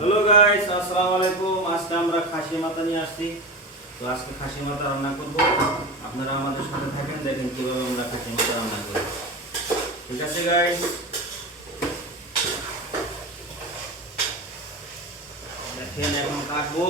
Hello guys, আসসালামু আলাইকুম। আজকে আমরা খাসি মাথা নিয়ে আসছি। তো আজকে খাসি মাথা রান্না করব। আপনারা আমাদের সাথে থাকেন, দেখেন কিভাবে আমরা খাসি মাথা রান্না করি। ঠিক আছে গাইস, দেখেন এখন কাটবো।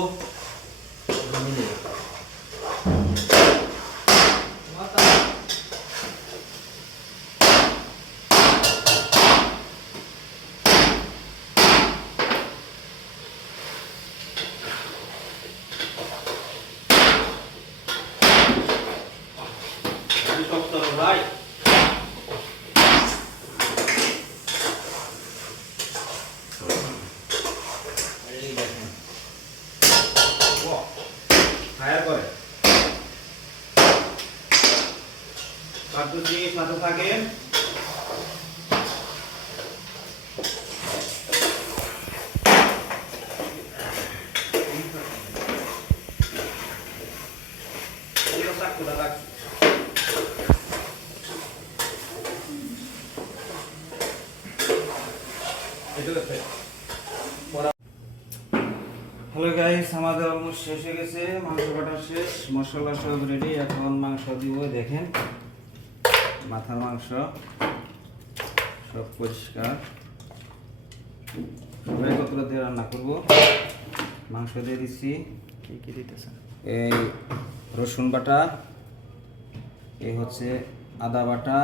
শক্ত হবে ভাই। এই দেখেন ফায়ার করে কাটুছি সাথে থাকে। হ্যালো গাইস, আমাদের অলমোস্ট শেষ হয়ে গেছে। মাংস কাটা শেষ, মশলা সব রেডি। এখন মাংস দিব। দেখেন মাথার মাংস সব পরিষ্কার, সবাই কতটা দিয়ে রান্না করবো। মাংস দিয়ে দিচ্ছি। কি কি দিতেছেন? এই রসুন বাটা, এই হচ্ছে আদা বাটা,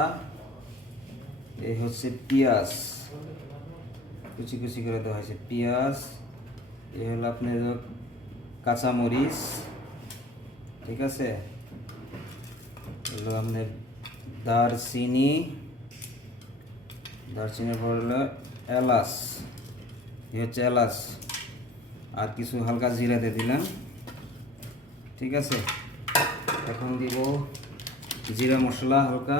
এই হচ্ছে পেঁয়াজ কুচি কুচি করে দেওয়া হয়েছে পেঁয়াজ, এই হলো আপনার কাঁচামরিচ, ঠিক আছে। এগুলো আপনার দারচিনির পর হলো এলাচ, এই হচ্ছে এলাচ, আর কিছু হালকা জিরা দিয়ে দিলাম, ঠিক আছে। এখন দিব জিরা মশলা, হালকা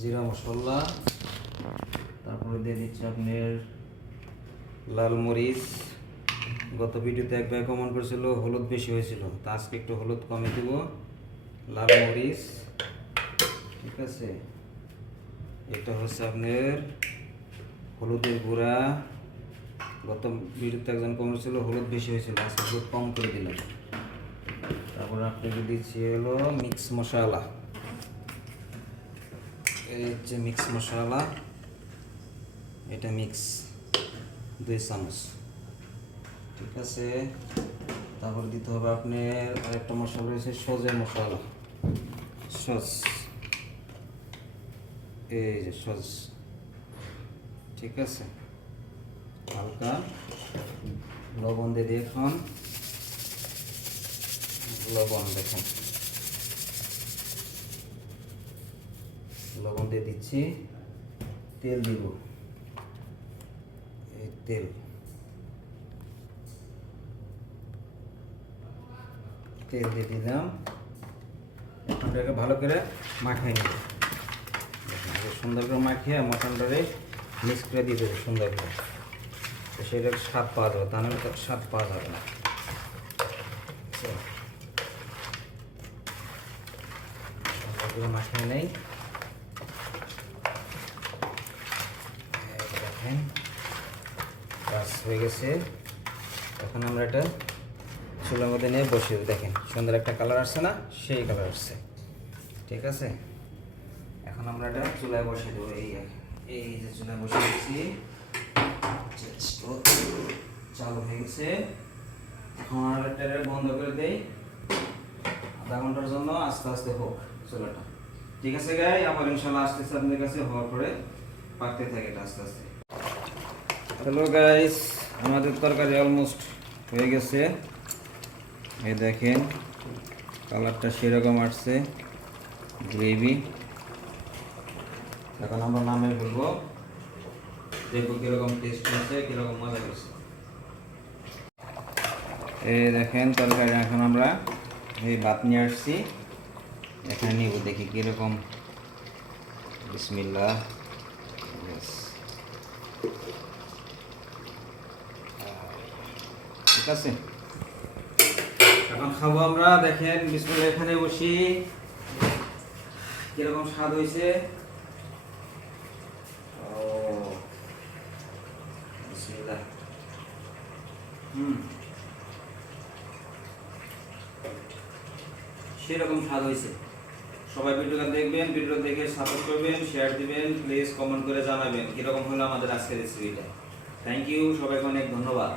জিরা মশলা, তারপরে দিয়ে দিচ্ছি আপনার লাল মরিচ। গত ভিডিওতে এক ভাই কমেন্ট করেছিল হলুদ বেশি হয়েছিল, তা আজকে একটু হলুদ কমে দিব। লাল মরিচ, ঠিক আছে। এটা হচ্ছে আপনার হলুদের গুঁড়া। গত ভিডিওতে একজন কমেন্ট ছিল হলুদ বেশি হয়েছিল, আজকে হলুদ কম করে দিলাম। তারপরে আপনাকে দিচ্ছি হলো মিক্স মশলা। এই হচ্ছে মিক্স মশলা, এটা মিক্স 2 চামচ, ঠিক আছে। তারপর দিতে হবে আপনার আরেকটা মশলা রয়েছে সজে মশলা, সস, এই যে সস, ঠিক আছে। হালকা লবণ দিয়ে দেখুন, লবণ দেখুন, লবণ দিয়ে দিচ্ছি। তেল দিব, এই তেল, তেল দিয়ে দিলাম। এটাকে ভালো করে মাখিয়ে নেব। সুন্দর করে মাখিয়ে মটনটারে মিক্স করে দিয়ে দেবো সুন্দর করে, তো সেটার স্বাদ পাওয়া যাবে, তা নাহলে তার স্বাদ পাওয়া যাবে না। সুন্দর করে মাখিয়ে নেই। দেখেন বাস হয়ে গেছে। এখন আমরা এটা চুলার মধ্যে নিয়ে বসিয়ে দেবো। দেখেন সুন্দর একটা কালার আসছে না, সেই কালার আসছে, ঠিক আছে। এখন আমরা এটা চুলায় বসিয়ে দেবো। এই যে চুলায় বসিয়ে দিচ্ছি, চালু হয়ে গেছে। এখন আমরা এটা বন্ধ করে দেই আধা ঘন্টার জন্য, আস্তে আস্তে হোক চুলাটা, ঠিক আছে গাই। আবার ইনশাল্লাহ আস্তে আস্তে আপনাদের কাছে হওয়ার পরে পাকতে থাকে এটা আস্তে আস্তে। হ্যালো গাইস, আমাদের তরকারি অলমোস্ট হয়ে গেছে। এই দেখেন কালারটা সেরকম আসছে, গ্রেভি। এখন আমরা নামে বলবো, দেখবো কিরকম টেস্ট হয়েছে, কিরকম মজা হয়েছে। এই দেখেন তরকারি এখন আমরা এই ভাত নিয়ে আসছি, এখানে নিব, দেখি কিরকম। বিসমিল্লাহ, ঠিক আছে। এখন খাবো আমরা। দেখেন বিসমিল্লাহ, এখানে বসি, কিরকম স্বাদ হয়েছে। বিসমিল্লাহ। সেরকম স্বাদ হয়েছে। সবাই ভিডিওটা দেখবেন, ভিডিও দেখে সাপোর্ট করবেন, শেয়ার দিবেন, প্লিজ কমেন্ট করে জানাবেন কীরকম হলো আমাদের আজকের রেসিপিটা। থ্যাংক ইউ, সবাইকে অনেক ধন্যবাদ।